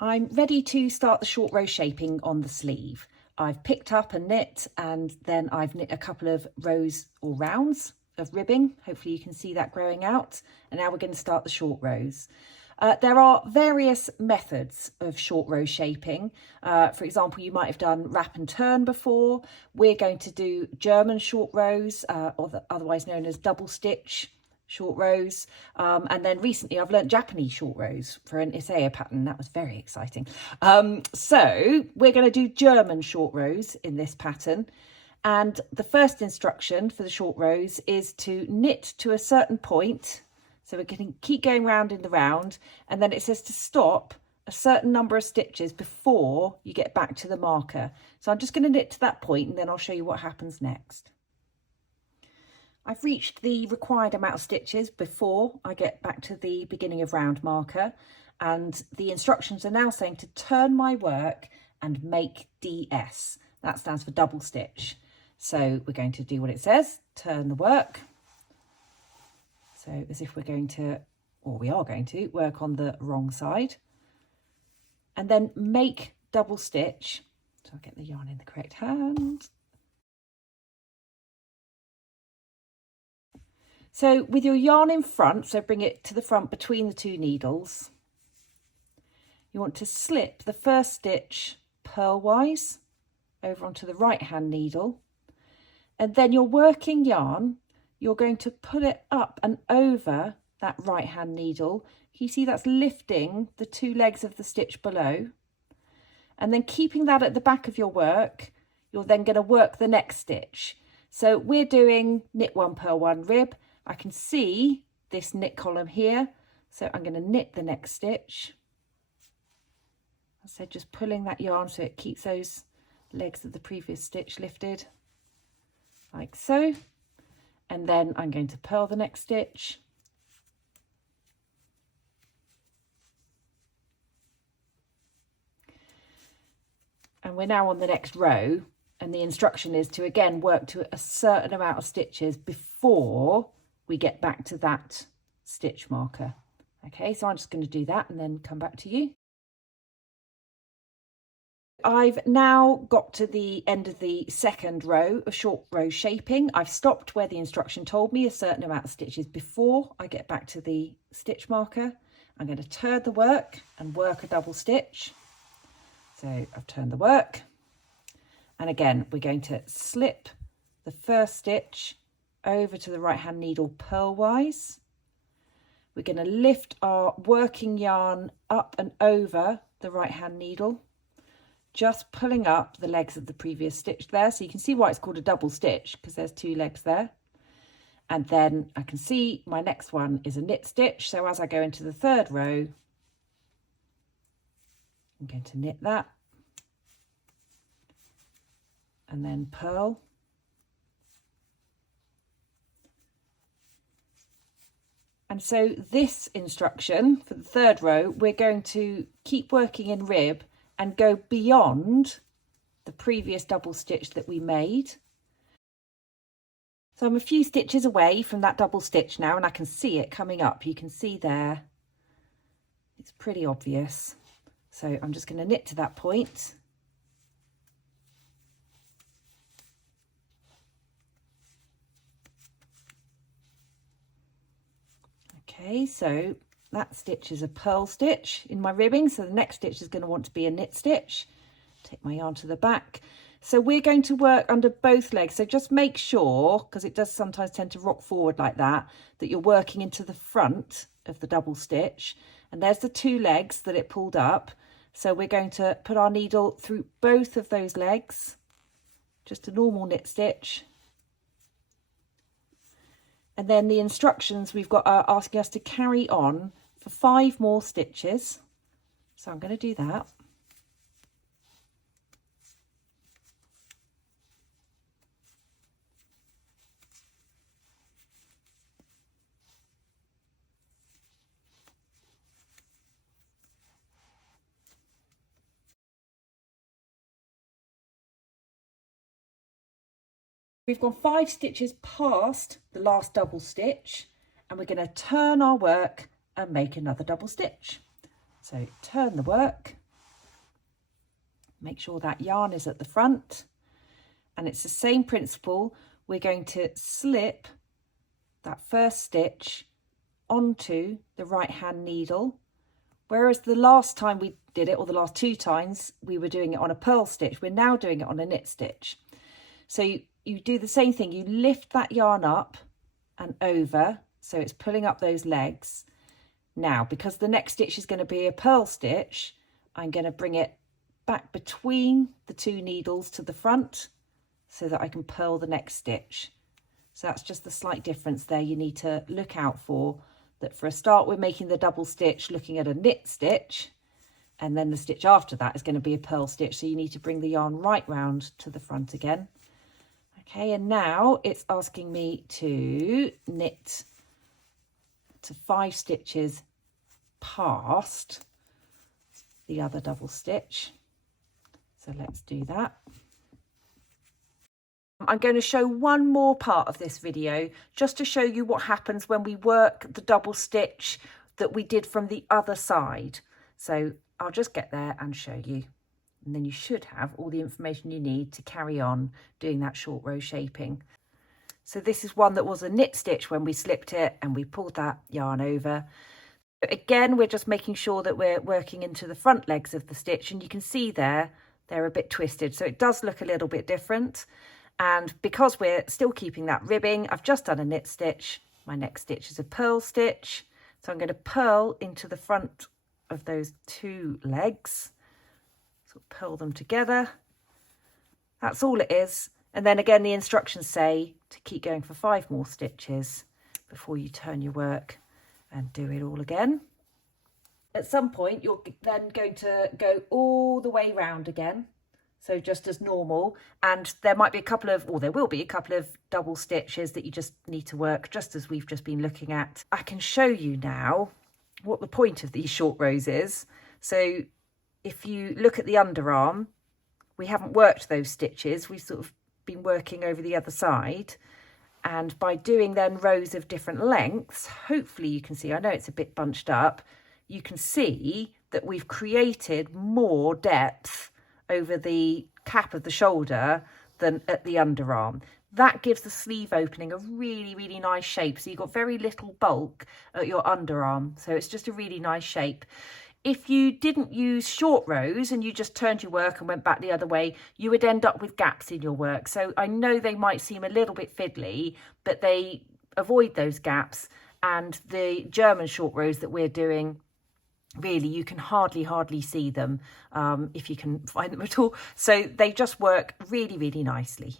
I'm ready to start the short row shaping on the sleeve. I've picked up and knit, and then I've knit a couple of rows or rounds of ribbing. Hopefully you can see that growing out. And now we're going to start the short rows. There are various methods of short row shaping. For example, you might have done wrap and turn before. We're going to do German short rows, otherwise known as double stitch short rows, and then recently I've learnt Japanese short rows for an Isaiah pattern. That was very exciting. So we're going to do German short rows in this pattern, and the first instruction for the short rows is to knit to a certain point. So we're going to keep going round in the round, and then it says to stop a certain number of stitches before you get back to the marker. So I'm just going to knit to that point, and then I'll show you what happens next. I've reached the required amount of stitches before I get back to the beginning of round marker, and the instructions are now saying to turn my work and make DS. That stands for double stitch. So we're going to do what it says, turn the work. So as if we're going to, or we are going to, work on the wrong side. And then make double stitch. So I'll get the yarn in the correct hand. So with your yarn in front, so bring it to the front between the two needles, you want to slip the first stitch purlwise over onto the right hand needle, and then your working yarn, you're going to pull it up and over that right hand needle. You see that's lifting the two legs of the stitch below, and then keeping that at the back of your work, you're then going to work the next stitch. So we're doing knit one, purl one, rib. I can see this knit column here, so I'm going to knit the next stitch. As I said, just pulling that yarn so it keeps those legs of the previous stitch lifted, like so. And then I'm going to purl the next stitch. And we're now on the next row, and the instruction is to again work to a certain amount of stitches before we get back to that stitch marker. Okay, so I'm just going to do that and then come back to you. I've now got to the end of the second row of short row shaping. I've stopped where the instruction told me a certain amount of stitches before I get back to the stitch marker. I'm going to turn the work and work a double stitch. So I've turned the work, and again we're going to slip the first stitch over to the right hand needle purlwise. We're going to lift our working yarn up and over the right hand needle, just pulling up the legs of the previous stitch there. So you can see why it's called a double stitch, because there's two legs there. And then I can see my next one is a knit stitch. So as I go into the third row, I'm going to knit that and then purl. And so this instruction for the third row, we're going to keep working in rib and go beyond the previous double stitch that we made. So I'm a few stitches away from that double stitch now, and I can see it coming up. You can see there, it's pretty obvious. So I'm just going to knit to that point. Okay, so that stitch is a purl stitch in my ribbing. So the next stitch is going to want to be a knit stitch. Take my yarn to the back. So we're going to work under both legs. So just make sure, because it does sometimes tend to rock forward like that, that you're working into the front of the double stitch. And there's the two legs that it pulled up. So we're going to put our needle through both of those legs, just a normal knit stitch. And then the instructions we've got are asking us to carry on for 5 more stitches. So I'm going to do that. We've gone 5 stitches past the last double stitch, and we're going to turn our work and make another double stitch. So turn the work Make sure that yarn is at the front, and it's the same principle. We're going to slip that first stitch onto the right hand needle, whereas the last time we did it, or the last two times, we were doing it on a purl stitch. We're now doing it on a knit stitch. So you do the same thing. You lift that yarn up and over, so it's pulling up those legs. Now, because the next stitch is going to be a purl stitch, I'm going to bring it back between the two needles to the front so that I can purl the next stitch. So that's just the slight difference there you need to look out for, that for a start we're making the double stitch looking at a knit stitch, and then the stitch after that is going to be a purl stitch, so you need to bring the yarn right round to the front again. Okay, and now it's asking me to knit to 5 stitches past the other double stitch. So let's do that. I'm going to show one more part of this video just to show you what happens when we work the double stitch that we did from the other side. So I'll just get there and show you, and then you should have all the information you need to carry on doing that short row shaping. So this is one that was a knit stitch when we slipped it and we pulled that yarn over. Again, we're just making sure that we're working into the front legs of the stitch, and you can see there they're a bit twisted, so it does look a little bit different. And because we're still keeping that ribbing, I've just done a knit stitch. My next stitch is a purl stitch, so I'm going to purl into the front of those two legs, so purl them together. That's all it is. And then again, the instructions say to keep going for 5 more stitches before you turn your work and do it all again. At some point, you're then going to go all the way round again, so just as normal, and there might be a couple of, or there will be a couple of double stitches that you just need to work, just as we've just been looking at. I can show you now what the point of these short rows is. So if you look at the underarm, we haven't worked those stitches, we've sort of been working over the other side. And by doing then rows of different lengths, hopefully you can see, I know it's a bit bunched up, you can see that we've created more depth over the cap of the shoulder than at the underarm. That gives the sleeve opening a really, really nice shape. So you've got very little bulk at your underarm. So it's just a really nice shape. If you didn't use short rows and you just turned your work and went back the other way, you would end up with gaps in your work. So I know they might seem a little bit fiddly, but they avoid those gaps. And the German short rows that we're doing, really, you can hardly see them if you can find them at all. So they just work really, really nicely.